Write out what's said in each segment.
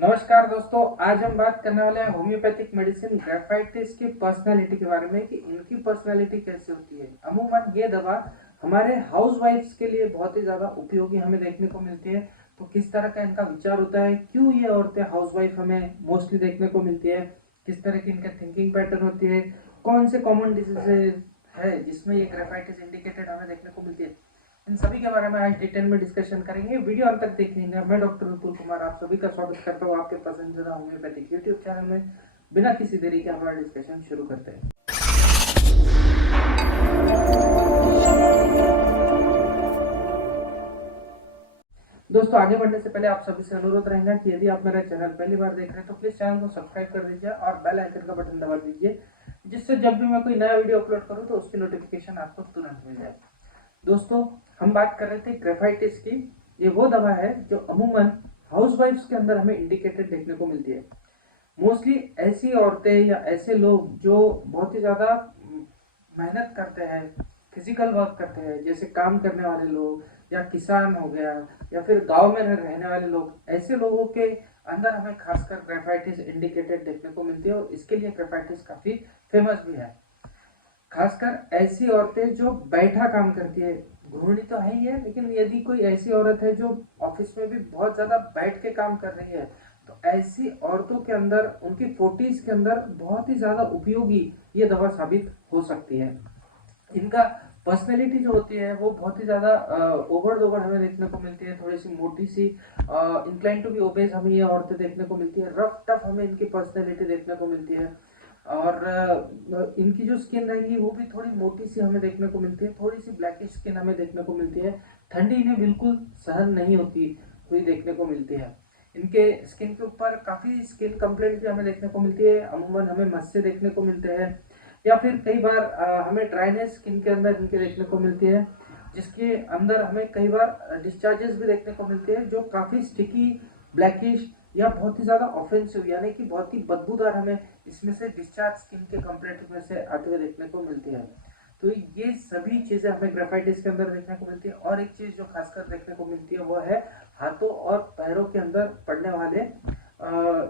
नमस्कार दोस्तों, आज हम बात करने वाले हैं होम्योपैथिक मेडिसिन ग्रेफाइटिस की पर्सनालिटी के बारे में कि इनकी पर्सनालिटी कैसे होती है। अमूमन ये दवा हमारे हाउसवाइफ्स के लिए बहुत ही ज्यादा उपयोगी हमें देखने को मिलती है। तो किस तरह का इनका विचार होता है, क्यों ये औरतें हाउसवाइफ हमें मोस्टली देखने को मिलती है, किस तरह की इनका थिंकिंग पैटर्न होती है, कौन से कॉमन डिजीजेज है जिसमें ये ग्रेफाइटिस इंडिकेटेड हमें देखने को मिलती है, इन सभी के बारे में आज डिटेल में डिस्कशन करेंगे। वीडियो अंत तक देखेंगे। मैं डॉक्टर विपुल कुमार आप सभी का स्वागत करता हूँ आपके पसंदीदा होम्योपैथिक यूट्यूब चैनल में। बिना किसी देरी के हमारा डिस्कशन शुरू करते हैं। दोस्तों, आगे बढ़ने से पहले आप सभी से अनुरोध रहेगा कि यदि आप मेरा चैनल पहली बार देख रहे हैं तो प्लीज चैनल को सब्सक्राइब कर दीजिए और बेल आइकन का बटन दबा दीजिए, जिससे जब भी मैं कोई नया वीडियो अपलोड करूं तो उसकी नोटिफिकेशन आपको तुरंत मिल जाए। दोस्तों, हम बात कर रहे थे ग्रेफाइटिस की। ये वो दवा है जो अमूमन हाउसवाइफ्स के अंदर हमें इंडिकेटेड देखने को मिलती है। मोस्टली ऐसी औरतें या ऐसे लोग जो बहुत ही ज्यादा मेहनत करते हैं, फिजिकल वर्क करते हैं, जैसे काम करने वाले लोग या किसान हो गया या फिर गांव में रहने वाले लोग, ऐसे लोगों के अंदर हमें खासकर ग्रेफाइटिस इंडिकेटेड देखने को मिलती है और इसके लिए ग्रेफाइटिस काफी फेमस भी है। खासकर ऐसी औरतें जो बैठा काम करती है, गृहिणी तो है ही है, लेकिन यदि कोई ऐसी औरत है जो ऑफिस में भी बहुत ज्यादा बैठ के काम कर रही है, तो ऐसी औरतों के अंदर उनकी 40s के अंदर बहुत ही ज्यादा उपयोगी ये दवा साबित हो सकती है। इनका पर्सनैलिटी जो होती है वो बहुत ही ज्यादा ओवर दोवर हमें देखने को मिलती है, थोड़ी सी मोटी सी, इंक्लाइन टू बी ओबेस हमें ये औरतें देखने को मिलती है। रफ टफ हमें इनकी पर्सनैलिटी देखने को मिलती है और इनकी जो स्किन रहेगी वो भी थोड़ी मोटी सी हमें देखने को मिलती है, थोड़ी सी ब्लैकिश स्किन हमें देखने को मिलती है। ठंडी इन्हें बिल्कुल सहन नहीं होती हुई देखने को मिलती है। इनके स्किन के ऊपर काफी स्किन कंप्लेंट भी हमें देखने को मिलती है। अमूमन हमें मस्से देखने को मिलते हैं या फिर कई बार हमें ड्राइनेस स्किन के अंदर इनके देखने को मिलती है, जिसके अंदर हमें कई बार डिस्चार्जेस भी देखने को मिलते हैं जो काफी स्टिकी, ब्लैकिश या बहुत ही ज्यादा ऑफेंसिव यानी कि बहुत ही बदबूदार हमें इसमें से डिस्चार्ज स्किन के कंप्लेंट में से आते हुए देखने को मिलती है। तो ये सभी चीजें हमें ग्रेफाइटिस के अंदर देखने को मिलती है। और एक चीज जो खासकर देखने को मिलती है वो है हाथों और पैरों के अंदर पड़ने वाले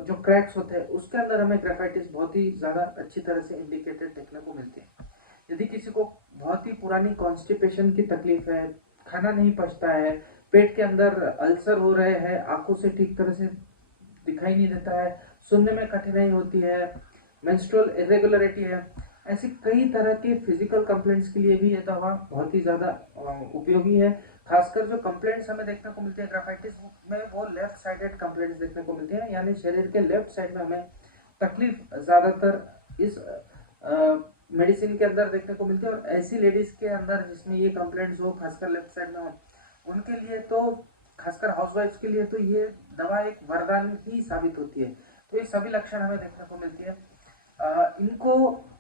जो क्रैक्स होते हैं, उसके अंदर हमें ग्रेफाइटिस बहुत ही ज्यादा अच्छी तरह से इंडिकेटेड देखने को मिलती है। यदि किसी को बहुत ही पुरानी कॉन्स्टिपेशन की तकलीफ है, खाना नहीं पचता है, पेट के अंदर अल्सर हो रहे हैं, आंखों से ठीक तरह से दिखाई नहीं देता है, सुनने में कठिनाई होती है, मेंस्ट्रुअल इरेगुलरिटी है, ऐसी कई तरह के फिजिकल कंप्लेंट्स के लिए भी ये दवा बहुत ही ज्यादा उपयोगी है। खासकर जो कंप्लेंट्स हमें देखने को मिलती है ग्रेफाइटिस में, वो लेफ्ट साइडेड कंप्लेंट्स देखने को मिलती है, यानी शरीर के लेफ्ट साइड में हमें तकलीफ ज्यादातर इस मेडिसिन के अंदर देखने को मिलती है। और ऐसी लेडीज के अंदर जिसमें ये कंप्लेंट्स हो, खासकर लेफ्ट साइड में हो, उनके लिए तो, खासकर हाउसवाइफ्स के लिए तो ये दवा एक वरदान ही साबित होती है। तो ये सभी लक्षण हमें देखने को मिलती है। इनको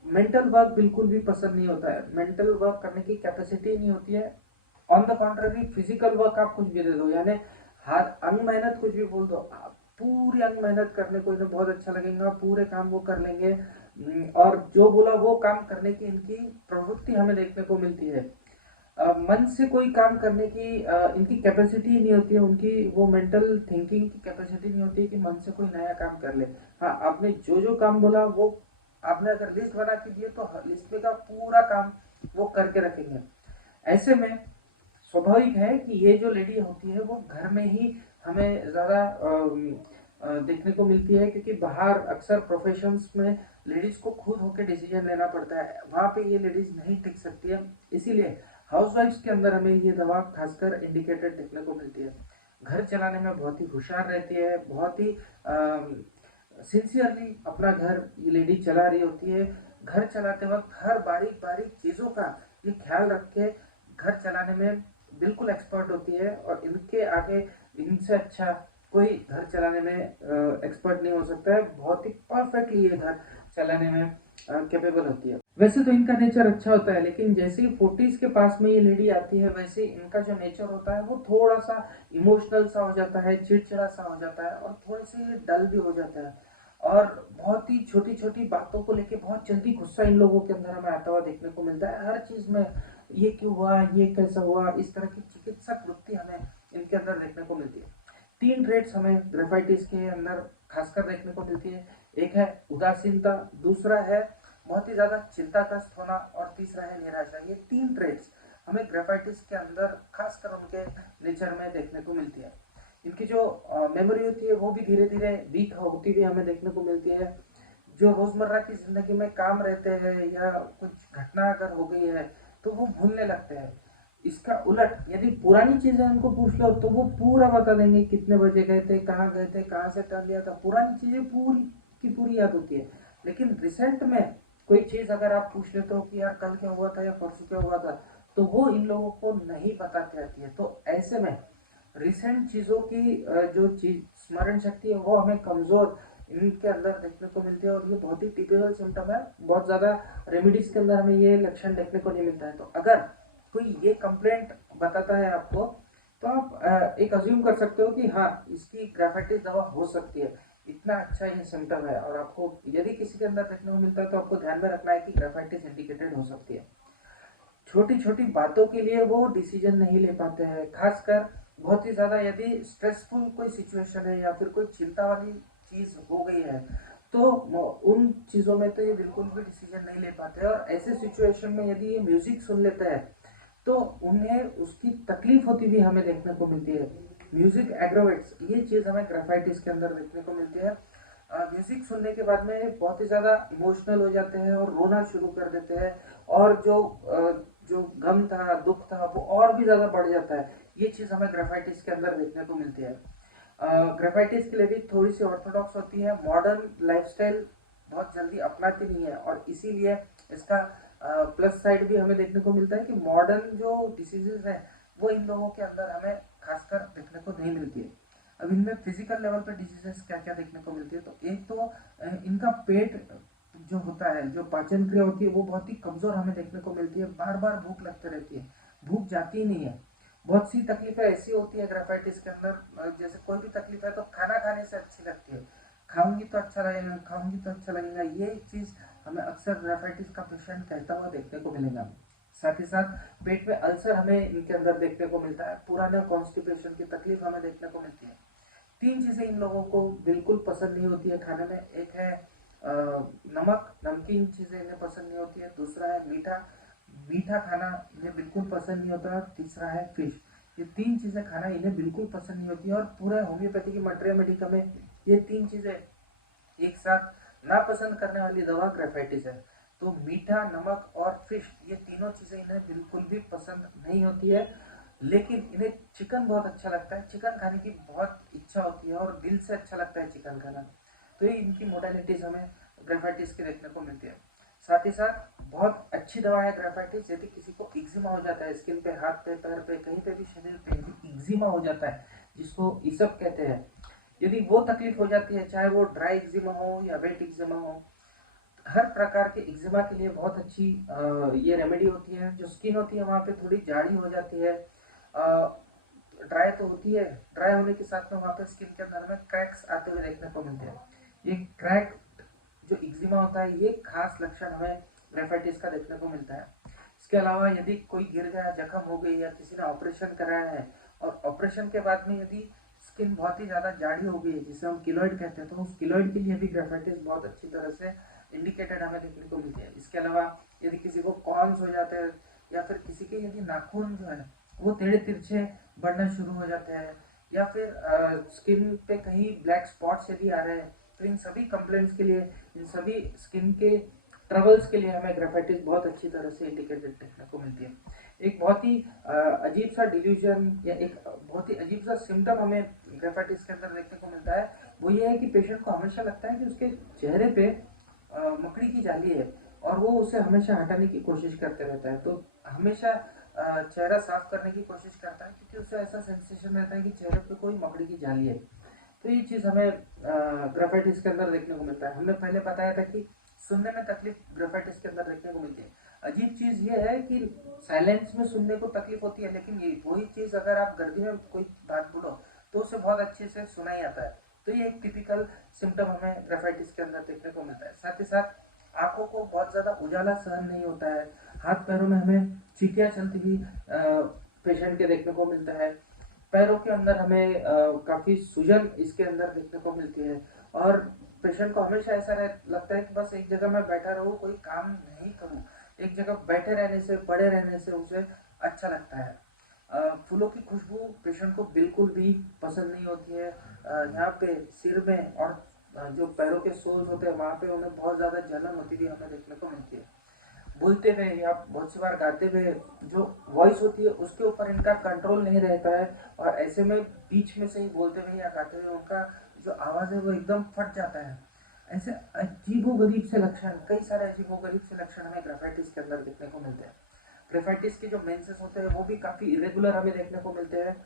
मेंटल वर्क बिल्कुल भी पसंद नहीं होता है, मेंटल वर्क करने की कैपेसिटी नहीं होती है। On the contrary physical work आप कुछ भी दे दो, यानी हाथ अंग मेहनत कुछ भी बोल दो, पूरी अंग मेहनत करने को इन्हें बहुत अच्छा लगेगा, पूरे काम वो कर लेंगे और जो बोला वो काम करने की इनकी प्रवृत्ति हमें देखने को मिलती है। मन से कोई काम करने की इनकी कैपेसिटी नहीं होती है, उनकी वो मेंटल थिंकिंग की कैपेसिटी नहीं होती है कि मन से कोई नया काम कर ले। हाँ, आपने जो जो काम बोला वो आपने अगर लिस्ट बना के दिए तो लिस्ट में का पूरा काम वो करके रखेंगे। ऐसे में स्वाभाविक है कि ये जो लेडी होती है वो घर में ही हमें ज्यादा देखने को मिलती है, क्योंकि बाहर अक्सर प्रोफेशंस में लेडीज को खुद होकर डिसीजन लेना पड़ता है, वहां पे ये लेडीज नहीं टिक सकती है। इसीलिए हाउसवाइफ्स के अंदर हमें ये दवा खासकर इंडिकेटेड देखने को मिलती है। घर चलाने में बहुत ही होशियार रहती है, बहुत ही सिंसियरली अपना घर ये लेडी चला रही होती है। घर चलाते वक्त हर बारीक बारीक चीजों का ये ख्याल रख के घर चलाने में बिल्कुल एक्सपर्ट होती है और इनके आगे, इनसे अच्छा कोई घर चलाने में एक्सपर्ट नहीं हो सकता है। बहुत ही परफेक्टली ये घर चलाने में कैपेबल होती है। वैसे तो इनका नेचर अच्छा होता है, लेकिन जैसे ही 40s के पास में ये लेडी आती है, वैसे इनका जो नेचर होता है वो थोड़ा सा इमोशनल सा हो जाता है, चिड़चिड़ा सा हो जाता है और थोड़े से डल भी हो जाता है। और बहुत ही छोटी छोटी बातों को लेके बहुत जल्दी गुस्सा इन लोगों के अंदर हमें आता हुआ देखने को मिलता है। हर चीज में ये क्यों हुआ, ये कैसा हुआ, इस तरह की चिकित्सक वृत्ति हमें इनके अंदर देखने को मिलती है। 3 ट्रेड्स हमें ग्रेफाइटिस के अंदर खासकर देखने को मिलती है। एक है उदासीनता, दूसरा है बहुत ही ज्यादा चिंताग्रस्त होना, और तीसरा है निराशा। ये 3 ट्रेट्स हमें ग्रेफाइटिस के अंदर खासकर उनके नेचर में देखने को मिलती है। इनकी जो मेमोरी होती है वो भी धीरे धीरे वीक होती हुई हमें देखने को मिलती है। जो रोजमर्रा की जिंदगी में काम रहते हैं या कुछ घटना अगर हो गई है तो वो भूलने लगते हैं। इसका उलट यदि पुरानी चीजें उनको पूछ लो तो वो पूरा बता देंगे, कितने बजे गए थे, कहाँ से टर्न लिया था, पुरानी चीजें पूरी की पूरी याद होती है। लेकिन रिसेंट में कोई चीज अगर आप पूछ लेते हो कि यार कल क्या हुआ था या परसों क्या हुआ था, तो वो इन लोगों को नहीं पता रहती है। तो ऐसे में रिसेंट चीजों की जो चीज स्मरण शक्ति है वो हमें कमजोर इनके अंदर देखने को मिलती है, और ये बहुत ही टिपिकल सिम्टम है। बहुत ज्यादा रेमेडीज के अंदर हमें ये लक्षण देखने को नहीं मिलता है। तो अगर कोई ये कंप्लेंट बताता है आपको, तो आप एक अज्यूम कर सकते हो कि हाँ, इसकी ग्रेफाइटिस दवा हो सकती है। इतना अच्छा ये सिम्टम है, और आपको यदि किसी के अंदर देखने को मिलता है तो आपको ध्यान में रखना है कि ग्रेफाइटिस इंडिकेटेड हो सकती है। छोटी छोटी बातों के लिए वो डिसीजन नहीं ले पाते हैं, खासकर बहुत ही ज्यादा यदि स्ट्रेसफुल कोई सिचुएशन है या फिर कोई चिंता वाली चीज हो गई है, तो उन चीजों में तो ये बिल्कुल भी डिसीजन नहीं ले पाते। और ऐसे सिचुएशन में यदि ये म्यूजिक सुन लेते हैं तो उन्हें उसकी तकलीफ होती भी हमें देखने को मिलती है। म्यूजिक एग्रोवेट्स, ये चीज हमें ग्रेफाइटिस के अंदर देखने को मिलती है। म्यूजिक सुनने के बाद में बहुत ही ज्यादा इमोशनल हो जाते हैं और रोना शुरू कर देते हैं, और जो गम था, दुख था, वो और भी ज्यादा बढ़ जाता है। ये चीज हमें ग्रेफाइटिस के अंदर देखने को मिलती है। ग्रेफाइटिस के लिए भी थोड़ी सी ऑर्थोडॉक्स होती है, मॉडर्न लाइफस्टाइल बहुत जल्दी अपनाती नहीं है, और इसीलिए इसका प्लस साइड भी हमें देखने को मिलता है कि मॉडर्न जो डिसीजेज है वो इन लोगों के अंदर हमें खासकर देखने को नहीं मिलती है। अब इनमें फिजिकल लेवल पे डिजीजेस क्या क्या देखने को मिलती है, तो एक तो इनका पेट जो होता है, जो पाचन क्रिया होती है वो बहुत ही कमजोर हमें देखने को मिलती है। बार बार भूख लगती रहती है, भूख जाती ही नहीं है। बहुत सी तकलीफें ऐसी होती है ग्रेफाइटिस के अंदर, जैसे कोई भी तकलीफ है तो खाना खाने से अच्छी लगती है, खाऊंगी तो अच्छा लगेगा, खाऊंगी तो अच्छा लगेगा। ये चीज हमें अक्सर ग्रेफाइटिस का पेशेंट कहता हुआ देखने को मिलेगा। साथ ही साथ पेट में अल्सर हमें इनके अंदर देखने को मिलता है, पुराना कॉन्स्टिपेशन की तकलीफ हमें देखने को मिलती है। 3 चीजें इन लोगों को बिल्कुल पसंद नहीं होती है खाने में। एक है नमक, नमकीन चीजें इन्हें पसंद नहीं होती है। दूसरा है मीठा, मीठा खाना इन्हें बिल्कुल पसंद नहीं होता है। तीसरा है फिश। ये 3 चीजें खाना इन्हें बिल्कुल पसंद नहीं होती है, और पूरे होम्योपैथी की मटेरिया मेडिका में ये 3 चीजें एक साथ नापसंद करने वाली दवा ग्रेफाइटिस है। तो मीठा, नमक और फिश, ये तीनों चीजें इन्हें बिल्कुल भी पसंद नहीं होती है। लेकिन इन्हें चिकन बहुत अच्छा लगता है, चिकन खाने की बहुत इच्छा होती है, और दिल से अच्छा लगता है चिकन खाना। तो ये इनकी मोडालिटीज हमें ग्रेफाइटिस की देखने को मिलती है। साथ ही साथ बहुत अच्छी दवा है ग्रेफाइटिस। यदि किसी को एक्जिमा हो जाता है स्किन पे, हाथ पे, पैर पे, कहीं पे भी शरीर पे यदि एक्जिमा हो जाता है, जिसको इसप कहते हैं, यदि वो तकलीफ हो जाती है, चाहे वो ड्राई एक्जिमा हो या वेट एक्जिमा हो, हर प्रकार के एक्जिमा के लिए बहुत अच्छी ये रेमेडी होती है। जो स्किन होती है वहाँ पे थोड़ी जाड़ी हो जाती है, ड्राई तो होती है, ड्राई होने के साथ में वहाँ पे स्किन के अंदर में क्रैक्स आते हुए देखने को मिलते हैं। ये क्रैक जो एक्जिमा होता है, ये खास लक्षण हमें ग्रेफाइटिस का देखने को मिलता है। इसके अलावा यदि कोई गिर गया, जख्म हो गई, या किसी ने ऑपरेशन कराया है और ऑपरेशन के बाद में यदि स्किन बहुत ही ज्यादा जाड़ी हो गई है, जिसे हम किलोइड कहते हैं, तो उस किलोइड के लिए भी ग्रेफाइटिस बहुत अच्छी तरह से इंडिकेटेड हमें देखने को मिलती है। इसके अलावा यदि किसी को कॉन्स हो जाते हैं, या फिर किसी के यदि नाखून जो है वो टेढ़े तिरछे बढ़ना शुरू हो जाते हैं, या फिर स्किन पे कहीं ब्लैक स्पॉट्स यदि आ रहे हैं, तो इन सभी कंप्लेंट्स के लिए, इन सभी स्किन के ट्रबल्स के लिए हमें ग्रेफाइटिस बहुत अच्छी तरह से इंडिकेटेड देखने को मिलती है। एक बहुत ही अजीब सा डिल्यूजन या एक बहुत ही अजीब सा सिम्टम हमें ग्रेफाइटिस के अंदर देखने को मिलता है। वो ये है कि पेशेंट को हमेशा लगता है कि उसके चेहरे पे मकड़ी की जाली है, और वो उसे हमेशा हटाने की कोशिश करते रहता है। तो हमेशा चेहरा साफ करने की कोशिश करता है, क्योंकि उसे ऐसा सेंसेशन रहता है कि चेहरे पे कोई मकड़ी की जाली है। तो ये चीज हमें ग्रेफाइटिस के अंदर देखने को मिलता है। हमने पहले बताया था कि सुनने में तकलीफ ग्रेफाइटिस के अंदर देखने को मिलती है। अजीब चीज ये है कि साइलेंस में सुनने को तकलीफ होती है, लेकिन ये वही चीज अगर आप गर्दी में कोई बात बोलो तो उसे बहुत अच्छे से सुना ही आता है। तो ये एक टिपिकल सिम्टम हमें ग्रेफाइटिस के अंदर देखने को मिलता है। साथ ही साथ आंखों को बहुत ज्यादा उजाला सहन नहीं होता है, हाथ पैरों में हमें चीटियां चलती हुई पेशेंट के देखने को मिलता है। पैरों के अंदर हमें काफी सूजन इसके अंदर देखने को मिलती है, और पेशेंट को हमेशा ऐसा लगता है कि बस एक जगह मैं बैठा रहूं, कोई काम नहीं करूं। एक जगह बैठे रहने से, पड़े रहने से उसे अच्छा लगता है। फूलों की खुशबू पेशेंट को बिल्कुल भी पसंद नहीं होती है। यहाँ पे सिर में और जो पैरों के सोल्स होते हैं वहाँ पे उन्हें बहुत ज़्यादा जलन होती हुई हमें देखने को मिलती है। बोलते हुए या बहुत सी बार गाते हुए जो वॉइस होती है उसके ऊपर इनका कंट्रोल नहीं रहता है, और ऐसे में बीच में से ही बोलते हुए या गाते हुए उनका जो आवाज़ है वो एकदम फट जाता है। ऐसे अजीबोगरीब से लक्षण, कई सारे अजीबोगरीब से लक्षण हमें ग्रेफाइटिस के अंदर देखने को मिलते हैं। ग्रेफाइटिस के जो मेंसेस होते हैं वो भी काफ़ी इरेगुलर हमें देखने को मिलते हैं।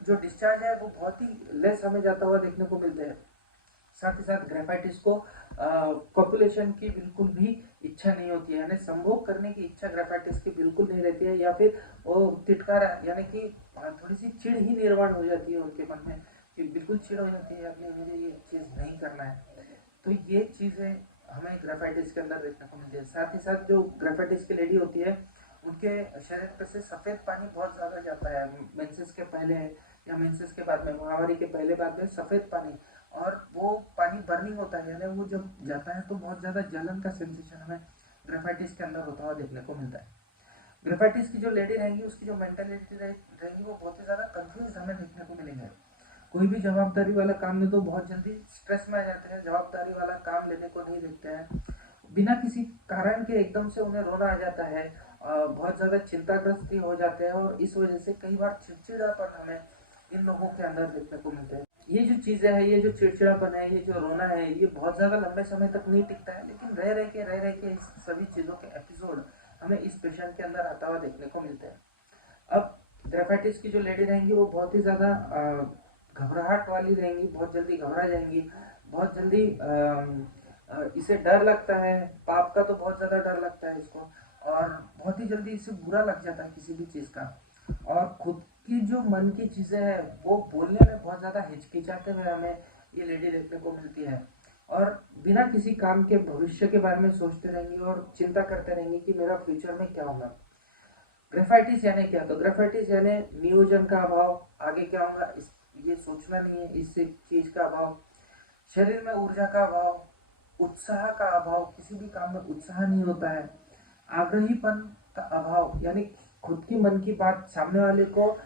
जो डिस्चार्ज है वो बहुत ही लेस हमें जाता हुआ देखने को मिलते हैं। साथ ही साथ ग्रेफाइटिस को कॉपुलेशन की बिल्कुल भी इच्छा नहीं होती है, यानी संभोग करने की इच्छा ग्रेफाइटिस की बिल्कुल नहीं रहती है, या फिर वो तिटकारा यानी कि थोड़ी सी चिढ़ ही निर्माण हो जाती है उनके मन में कि बिल्कुल चिढ़ हो जाती है, अपने मुझे ये चीज़ नहीं करना है। तो ये चीज़ें हमें ग्रेफाइटिस के अंदर देखने को मिलती है। साथ ही साथ जो ग्रेफाइटिस की लेडी होती है उनके शरीर पर से सफ़ेद पानी बहुत ज़्यादा जाता है मेंसेस के पहले या मेंसेस के बाद में, महावारी के पहले बाद में सफ़ेद पानी, और वो पानी बर्निंग होता है, यानी वो जब जाता है तो बहुत ज़्यादा जलन का सेंसेशन हमें ग्रेफाइटिस के अंदर होता हुआ देखने को मिलता है। ग्रेफाइटिस की जो लेडी रहेंगी उसकी जो मेंटेलिटी रहेगी वो बहुत ही ज़्यादा कंफ्यूज हमें देखने को मिलेंगे। कोई भी जवाबदारी वाला काम में तो बहुत जल्दी स्ट्रेस में आ जाते हैं, जवाबदारी वाला काम लेने को नहीं देखते हैं, बिना किसी कारण के एकदम से उन्हें रोना आ जाता है, बहुत ज़्यादा चिंताग्रस्त भी हो जाते हैं, और इस वजह से कई बार चिड़चिड़ापन हमें इन लोगों के अंदर देखने को मिलते हैं। ये जो चीज़ें हैं, ये जो चिड़चिड़ापन है, ये जो रोना है, ये बहुत ज़्यादा लंबे समय तक नहीं टिकता है, लेकिन रह रह के इस सभी चीज़ों के एपिसोड हमें इस पेशेंट के अंदर आता हुआ देखने को मिलते हैं। अब ग्रेफाइटिस की जो लेडी रहेंगी वो बहुत ही ज़्यादा घबराहट वाली रहेंगी, बहुत जल्दी घबरा जाएंगी, बहुत जल्दी इसे डर लगता है, पाप का तो बहुत ज़्यादा डर लगता है इसको, और बहुत ही जल्दी इसे बुरा लग जाता है किसी भी चीज़ का, और खुद की जो मन की चीज़ें हैं वो बोलने में बहुत ज़्यादा हिचकिचाते हुए हमें ये लेडी देखने को मिलती है, और बिना किसी काम के भविष्य के बारे में सोचते रहेंगी और चिंता करते रहेंगी कि मेरा फ्यूचर में क्या होगा। ग्रेफाइटिस यानी क्या? तो ग्रेफाइटिस यानी नियोजन का अभाव, आगे क्या होगा ये सोचना नहीं है, इस चीज का अभाव, शरीर में ऊर्जा का अभाव, उत्साह का अभाव, किसी भी काम में उत्साह नहीं होता है, आग्रहीपन का अभाव, यानी खुद की मन की बात सामने वाले को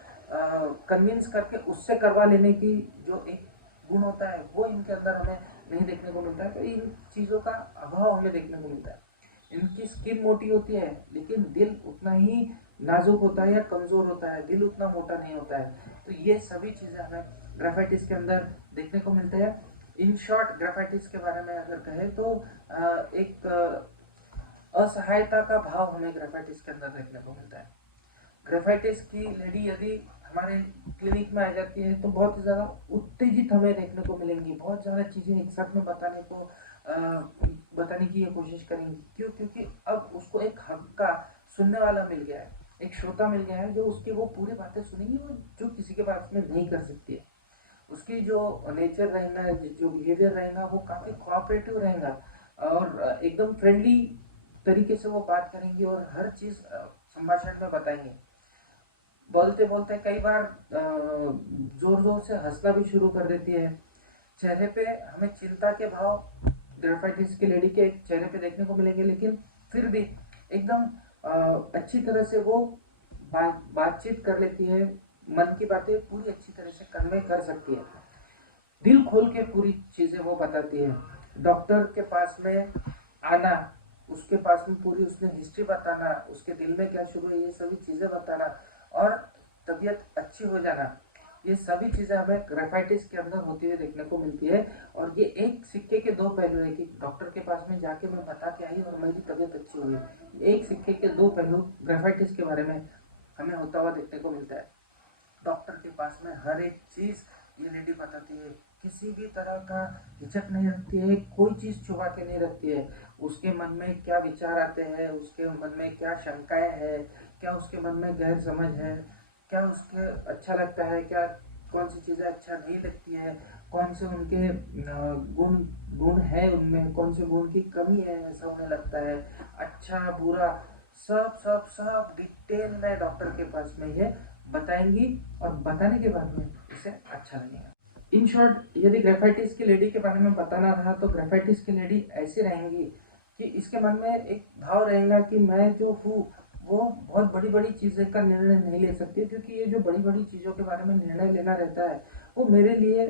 कन्विंस करके उससे करवा लेने की जो एक गुण होता है वो इनके अंदर हमें नहीं देखने को मिलता है। तो इन चीज़ों का अभाव हमें देखने को मिलता है। इनकी स्किन मोटी होती है लेकिन दिल उतना ही नाजुक होता है या कमज़ोर होता है, दिल उतना मोटा नहीं होता है। तो ये सभी चीज़ें हमें ग्रेफाइटिस के अंदर देखने को मिलते हैं। इन शॉर्ट ग्रेफाइटिस के बारे में अगर कहें तो एक असहायता का भाव हमें ग्रेफाइटिस के अंदर देखने को मिलता है। ग्रेफाइटिस की लेडी यदि हमारे क्लिनिक में आ जाती है तो बहुत ही ज़्यादा उत्तेजित हमें देखने को मिलेंगी, बहुत ज़्यादा चीज़ें एक साथ में बताने की ये कोशिश करेंगी। क्यों? क्योंकि अब उसको एक हक का सुनने वाला मिल गया है, एक श्रोता मिल गया है जो उसकी वो पूरी बातें सुनेगी, वो जो किसी के पास में नहीं कर सकती है। उसकी जो नेचर रहेगा, जो बिहेवियर रहेगा वो काफ़ी कोऑपरेटिव रहेगा, और एकदम फ्रेंडली तरीके से वो बात करेंगी और हर चीज़ संभाषण में बताएंगे। बोलते बोलते कई बार जोर जोर से हंसना भी शुरू कर देती है। चेहरे पे हमें चिंता के भाव ग्रेफाइटिस की लेडी के चेहरे पे देखने को मिलेंगे, लेकिन फिर भी एकदम अच्छी तरह से वो बातचीत कर लेती है, मन की बातें पूरी अच्छी तरह से कन्वे कर सकती है, दिल खोल के पूरी चीज़ें वो बताती है। डॉक्टर के पास में आना, उसके पास में पूरी उसने हिस्ट्री बताना, उसके दिल में क्या शुरू है ये सभी चीज़ें बताना, और तबीयत अच्छी हो जाना, ये सभी चीज़ें हमें ग्रेफाइटिस के अंदर होती हुई देखने को मिलती है। और ये एक सिक्के के दो पहलू है कि डॉक्टर के पास में जाके मैं बता के आई और मेरी तबीयत अच्छी हुई। एक सिक्के के दो पहलू ग्रेफाइटिस के बारे में हमें होता हुआ देखने को मिलता है। डॉक्टर के पास में हर एक चीज़ ये लेडी बताती है, किसी भी तरह का हिचक नहीं रखती है, कोई चीज़ छुपा के नहीं रखती है। उसके मन में क्या विचार आते हैं, उसके मन में क्या शंकाएं हैं, क्या उसके मन में गैर समझ है, क्या उसके अच्छा लगता है, क्या कौन सी चीज़ें अच्छा नहीं लगती है, कौन से उनके गुण गुण है, उनमें कौन से गुण की कमी है ऐसा उन्हें लगता है, अच्छा बुरा सब सब सब डिटेल में डॉक्टर के पास में ये बताएंगी, और बताने के बाद में उसे अच्छा लगेगा। इन शॉर्ट यदि ग्रेफाइटिस की लेडी के बारे में बताना रहा तो ग्रेफाइटिस की लेडी ऐसी रहेंगी कि इसके मन में एक भाव रहेगा कि मैं जो हूँ वो बहुत बड़ी बड़ी चीज़ें का निर्णय नहीं ले सकती, क्योंकि ये जो बड़ी बड़ी चीज़ों के बारे में निर्णय लेना रहता है वो मेरे लिए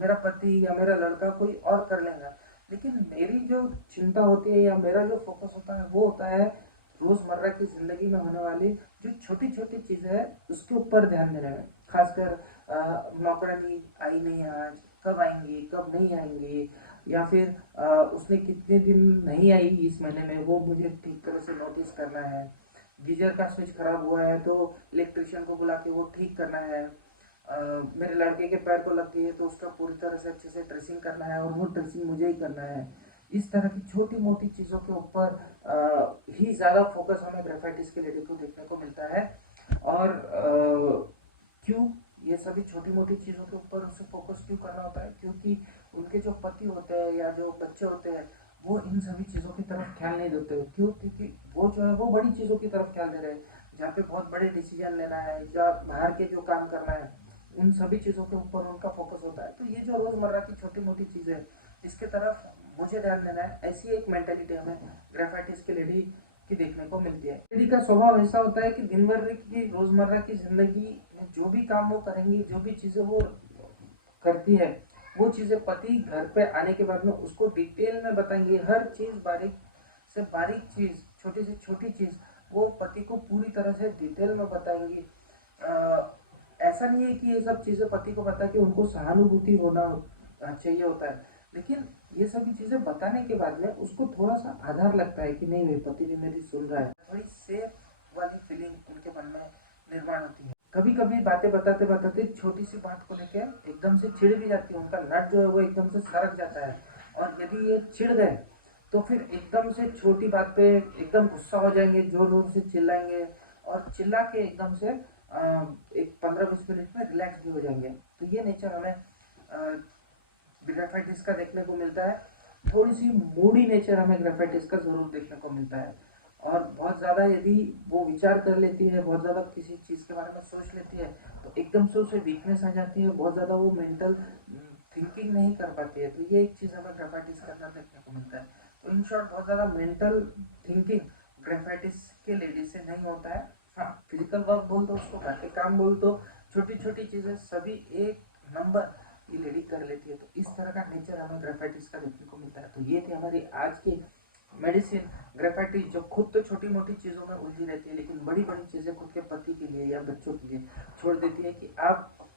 मेरा पति या मेरा लड़का कोई और कर लेगा। लेकिन मेरी जो चिंता होती है या मेरा जो फोकस होता है वो होता है रोज़मर्रा की ज़िंदगी में होने वाली जो छोटी छोटी चीज़ें हैं उसके ऊपर ध्यान देने में। खासकर नौकरानी आई नहीं आज, कब आएंगी कब नहीं आएंगी, या फिर उसने कितने दिन नहीं आई इस महीने में वो मुझे ठीक तरह से नोटिस करना है। गीजर का स्विच खराब हुआ है तो इलेक्ट्रिशियन को बुला के वो ठीक करना है। मेरे लड़के के पैर को लग गई है तो उसका पूरी तरह से अच्छे से ड्रेसिंग करना है और वो ड्रेसिंग मुझे ही करना है। इस तरह की छोटी मोटी चीज़ों के ऊपर ही ज़्यादा फोकस हमें ग्रेफाइटिस के लेडी को देखने को मिलता है। और क्यों ये सभी छोटी मोटी चीज़ों के ऊपर उसे फोकस क्यों करना होता है? क्योंकि उनके जो पति होते हैं या जो बच्चे होते हैं वो इन सभी चीज़ों की तरफ ख्याल नहीं देते। क्यों? क्योंकि वो जो है वो बड़ी चीज़ों की तरफ ख्याल दे रहे हैं, जहाँ पे बहुत बड़े डिसीजन लेना है, जहाँ बाहर के जो काम करना है, उन सभी चीज़ों के ऊपर उनका फोकस होता है। तो ये जो रोज़मर्रा की छोटी मोटी चीज़ें हैं इसके तरफ मुझे ध्यान देना है, ऐसी एक मेंटेलिटी हमें ग्रेफाइटिस की लेडी की देखने को मिलती है। लेडी का स्वभाव ऐसा होता है कि दिन भर की रोज़मर्रा की ज़िंदगी में जो भी काम वो करेंगी, जो भी चीज़ें वो करती है, वो चीज़ें पति घर पे आने के बाद में उसको डिटेल में बताएंगे। हर चीज़ बारीक से बारीक चीज़, छोटी से छोटी चीज़ वो पति को पूरी तरह से डिटेल में बताएंगी। ऐसा नहीं है कि ये सब चीज़ें पति को बता के उनको सहानुभूति होना चाहिए होता है, लेकिन ये सभी चीज़ें बताने के बाद में उसको थोड़ा सा आधार लगता है कि नहीं मेरे पति भी मेरी सुन रहा है। थोड़ी सेफ वाली फीलिंग उनके मन में निर्माण होती है। कभी कभी बातें बताते बताते छोटी सी बात को लेकर एकदम से चिढ़ भी जाती है, उनका नट जो है वो एकदम से सरक जाता है। और यदि ये चिढ़ गए तो फिर एकदम से छोटी बात पे एकदम गुस्सा हो जाएंगे, जोर जोर से चिल्लाएंगे और चिल्ला के एकदम से एक 15-20 मिनट में रिलैक्स भी हो जाएंगे। तो ये नेचर हमें ग्रेफाइटिस का देखने को मिलता है। थोड़ी सी मूडी नेचर हमें ग्रेफाइटिस का जरूर देखने को मिलता है। और बहुत ज़्यादा यदि वो विचार कर लेती है, बहुत ज़्यादा किसी चीज़ के बारे में सोच लेती है तो एकदम से उसे वीकनेस आ जाती है, बहुत ज़्यादा वो मेंटल थिंकिंग नहीं कर पाती है। तो ये एक चीज़ हमें ग्रेफाइटिस के अंदर देखने को मिलता है। तो इन शॉर्ट बहुत ज़्यादा मेंटल थिंकिंग ग्रेफाइटिस के लेडी से नहीं होता है। हाँ, फिजिकल वर्क बोल दो उसको, घर के काम बोल दो, छोटी छोटी चीज़ें सभी एक नंबर ये लेडी कर लेती है। तो इस तरह का नेचर हमें ग्रेफाइटिस का देखने को मिलता है। तो ये थी हमारी आज की मेडिसिन ग्रेफाइटिस, जो खुद तो छोटी मोटी चीज़ों में उलझी रहती है लेकिन बड़ी बड़ी चीज़ें खुद के पति के लिए या बच्चों के लिए छोड़ देती है कि आप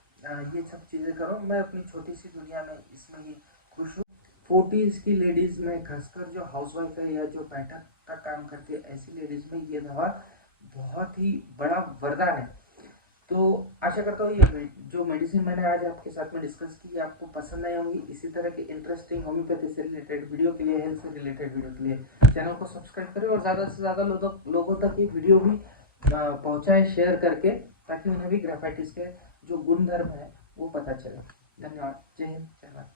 ये सब चीज़ें करो, मैं अपनी छोटी सी दुनिया में इसमें ही खुश हूँ। 40s की लेडीज़ में, खासकर जो हाउसवाइफ है या जो बैठक का काम करती है, ऐसी लेडीज़ में ये दवा बहुत ही बड़ा वरदान है। तो आशा करता हूँ ये जो मेडिसिन मैंने आज आपके साथ में डिस्कस की आपको पसंद आई होंगी। इसी तरह के इंटरेस्टिंग होम्योपैथी से रिलेटेड वीडियो के लिए, हेल्थ से रिलेटेड वीडियो के लिए चैनल को सब्सक्राइब करें और ज़्यादा से ज़्यादा लोगों तक ये वीडियो भी पहुँचाएं शेयर करके, ताकि उन्हें भी ग्रेफाइटिस के जो गुणधर्म है वो पता चले। धन्यवाद। जय हिंद, जय भारत।